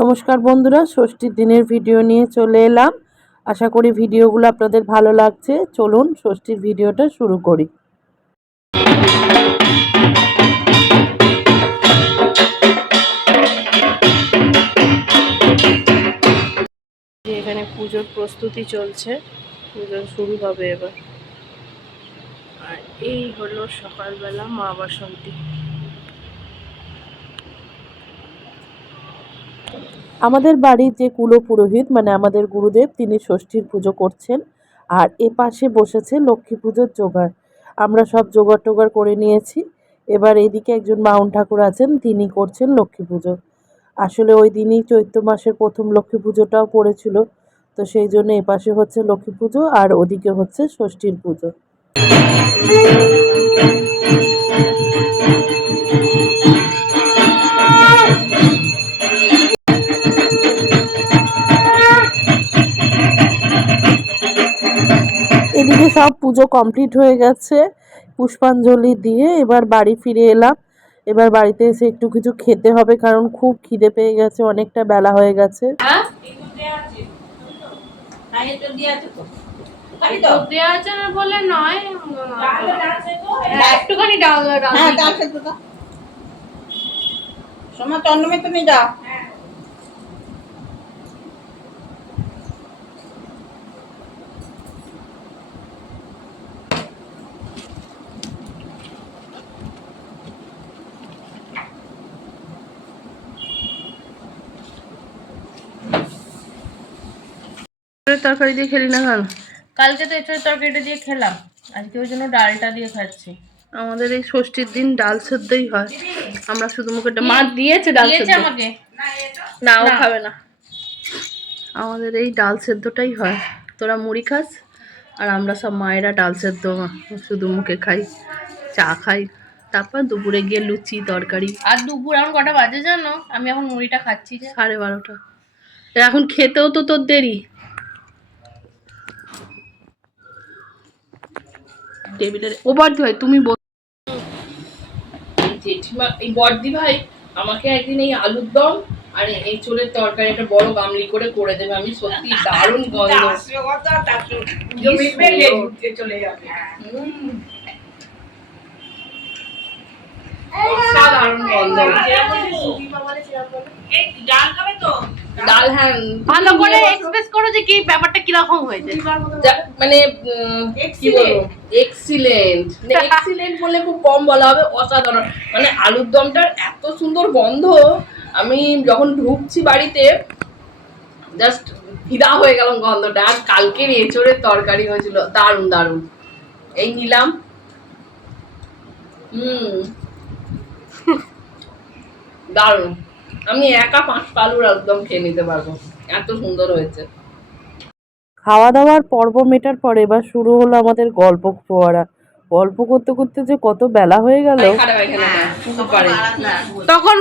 নমস্কার বন্ধুরা, ষষ্ঠীর দিনের ভিডিও নিয়ে চলে এলাম। আশা করি ভিডিওগুলো আপনাদের ভালো লাগছে। চলুন ষষ্ঠীর ভিডিওটা শুরু করি। এখানে পুজোর প্রস্তুতি চলছে, পুজো শুরু হবে এবার। আর এই হলো সকালবেলা মা বাসন্তী। আমাদের বাড়ির যে কুলো পুরোহিত মানে আমাদের গুরুদেব, তিনি ষষ্ঠীর পুজো করছেন। আর এ পাশে বসেছে লক্ষ্মী পুজোর জোগাড়। আমরা সব জোগাড় টোগাড় করে নিয়েছি। এবার এদিকে একজন বাউন ঠাকুর আছেন, তিনি করছেন লক্ষ্মী পুজো। আসলে ওই দিনই চৈত্র মাসের প্রথম লক্ষ্মী পুজোটাও পড়েছিল, তো সেই জন্য এপাশে হচ্ছে লক্ষ্মী পুজো আর ওদিকে হচ্ছে ষষ্ঠীর পুজো। এদিকে সব পুজো কমপ্লিট হয়ে গেছে, পুষ্পাঞ্জলি দিয়ে এবার বাড়ি ফিরে এলাম। এবার বাড়িতে এসে একটু কিছু খেতে হবে, কারণ খুব খিদে পেয়ে গেছে, অনেকটা বেলা হয়ে গেছে। তরকারি দিয়ে খেলি না কেন? কালকে তো এঁচড়ের তরকারিটা দিয়ে খেলাম, আজকে ওই জন্য ডালটা দিয়ে খাচ্ছি। আমাদের এই ষষ্ঠীর দিন ডাল সেদ্ধই হয়। আমরা শুধু মুখে মা দিয়েছে ডাল সেদ্ধ আমাকে, না ও খাবে না। আমাদের এই ডাল সেদ্ধটাই হয়। তোরা মুড়ি খাস আর আমরা সব মায়েরা ডাল সেদ্ধ শুধু মুখে খাই, চা খাই। তারপর দুপুরে গিয়ে লুচি তরকারি। আর দুপুর এখন কটা বাজে জানো? আমি এখন মুড়িটা খাচ্ছি যে 12:30। এখন খেতেও তো তোর দেরি। টেবিলের ও বর্দি ভাই তুমি জেঠিমা, এই বর্দি ভাই আমাকে একদিন এই আলুর দম আর এই চোলের তরকারি একটা বড় গামলি করে করে দেবে। আমি সত্যি দারুণ গন্ধ, চলে যাবে। অসাধারণ গন্ধ। ডাল, হ্যাঁ ভালো করে এক্সপ্রেস করো যে কি ব্যাপারটা কিরকম হয়েছে। মানে কি বলবো, এক্সিলেন্ট। এক্সিলেন্ট বলে খুব কম বলা হবে, অসাধারণ। মানে আলুর দমটার এত সুন্দর গন্ধ, আমি যখন ঢুকছি বাড়িতে জাস্ট ফিদা হয়ে গেলাম গন্ধটা। আর কালকের এঁচড়ের তরকারি হয়েছিল দারুণ দারুণ। এই নিলাম, দারুণ। আমি একা 5টা আলুর একদম খেয়ে নিতে পারবো, এত সুন্দর হয়েছে। খাওয়া দাওয়ার পর্ব মেটার পরে এবার শুরু হলো আমাদের গল্প ফোয়ারা। গল্প করতে করতে যে কত বেলা হয়ে গেল। তখন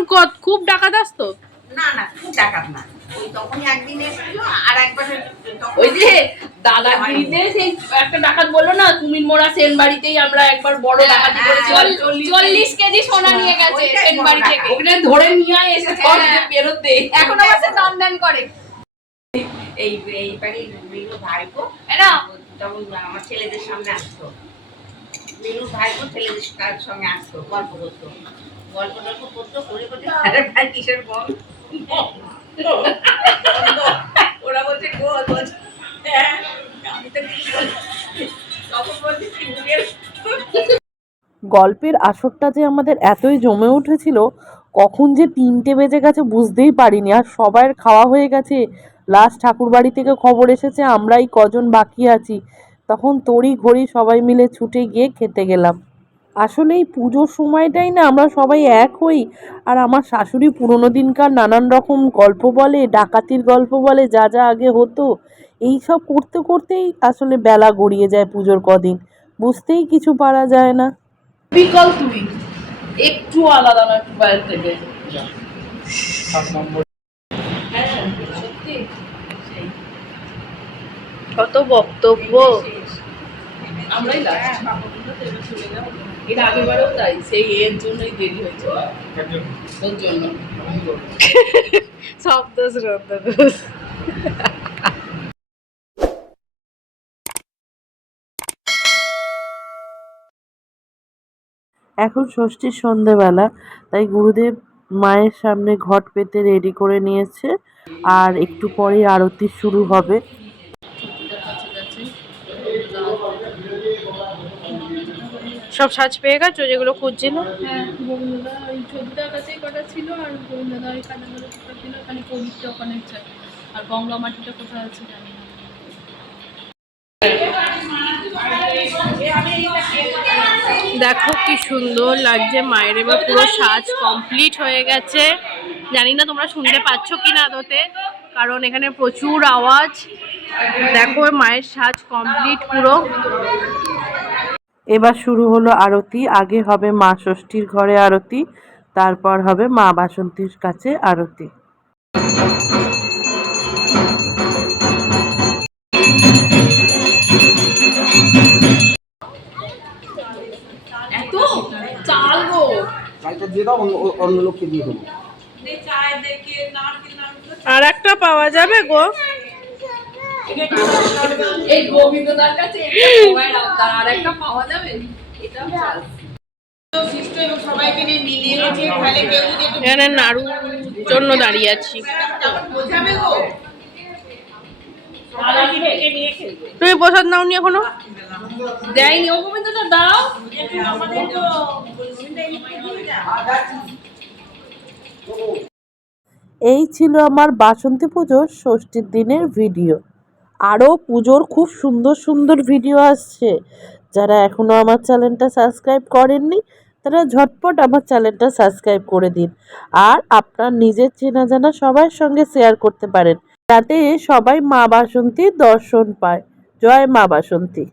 খুব ডাকাত আসতো না না, খুব ডাকাত না। ওই তখনই একদিন এসেছিল, আর একবার ওই যে দাদাগিরিতে সেই একটা ডাকাত বললো না, কুমির মোড়া সেন বাড়িতেই আমরা একবার বড় ডাকাতি করেছি। 40 কেজি সোনা নিয়ে গেছে সেন বাড়ি থেকে, ওখানে ধরে নিয়ে এসে বেরোতে এখন আবার সে দান দান করে। এই বাড়ির মিনু ভাইপো তখন আমার ছেলেদের সামনে আসতো। মিনু ভাইপো ছেলেদের সঙ্গে আসতো, গল্প করতো করে করে কিসের বল ওরা বলছে গোল বলছে, আমি তো তখন বলছি গল্পের আসরটা যে আমাদের এতই জমে উঠেছিল, কখন যে 3টে বেজে গেছে বুঝতেই পারিনি। আর সবার খাওয়া হয়ে গেছে, লাস্ট ঠাকুর বাড়ি থেকে খবর এসেছে আমরাই কজন বাকি আছি। তখন তড়ি ঘড়ি সবাই মিলে ছুটে গিয়ে খেতে গেলাম। আসলে এই পুজোর সময়টাই না আমরা সবাই এক হই। আর আমার শাশুড়ি পুরোনো দিনকার নানান রকম গল্প বলে, ডাকাতির গল্প বলে, যা যা আগে হতো। এই সব করতে করতেই আসলে বেলা গড়িয়ে যায় পুজোর কদিন, বুঝতেই কিছু পারা যায় না। বিকল তুই একটু আলাদা না বাইরে থেকে। কত বক্তব্য। আমরাই লাস্ট, এর আগের বারেও তাই, সেই এর জন্যই দেরি হয়েছে, ওর জন্য। সব দোষ রদ্দ দোষ। এখন ষষ্ঠীর সন্ধেবেলা, তাই গুরুদেব মায়ের সামনে ঘট পেতে রেডি করে নিয়েছে, আর একটু পরে আরতি শুরু হবে। সব সাজ পেয়ে গেছো যেগুলো খুঁজছিল? হ্যাঁ, গোবিন্দদা ওই ছোটদার কাছেই কটা ছিল, আর গোবিন্দদা ওই কাটাগুলো কোথা ছিল, খালি প্রদীপটা ওখানে চাই, আর গঙ্গা মাটিটা কোথায় আছে জানি না। দেখো কি সুন্দর লাগছে মায়ের, এবার পুরো সাজ কমপ্লিট হয়ে গেছে। জানি না তোমরা শুনতে পাচ্ছ কি না আদতে, কারণ এখানে প্রচুর আওয়াজ। দেখো মায়ের সাজ কমপ্লিট পুরো। এবার শুরু হলো আরতি। আগে হবে মা ষষ্ঠীর ঘরে আরতি, তারপর হবে মা বাসন্তীর কাছে আরতি। এত চাল গো, চালটা দিয়ে দাও, অন্য লোককে দিয়ে দেবো। আর একটা পাওয়া যাবে গো? এই গোবিন্দদার কাছে আর একটা পাওয়া যাবে? এখানে নাড়ুর জন্য দাঁড়িয়ে আছি। তুমি প্রসাদ নাওনি এখনো? দেয়নি ও গোবিন্দদা, দাও। এই ছিল আমার বাসন্তী পুজোর ষষ্ঠীর দিনের ভিডিও। আরও পুজোর খুব সুন্দর সুন্দর ভিডিও আসছে। যারা এখনও আমার চ্যানেলটা সাবস্ক্রাইব করেননি, তারা ঝটপট আমার চ্যানেলটা সাবস্ক্রাইব করে দিন, আর আপনার নিজের চেনা জানা সবার সঙ্গে শেয়ার করতে পারেন, যাতে সবাই মা বাসন্তীর দর্শন পায়। জয় মা বাসন্তী।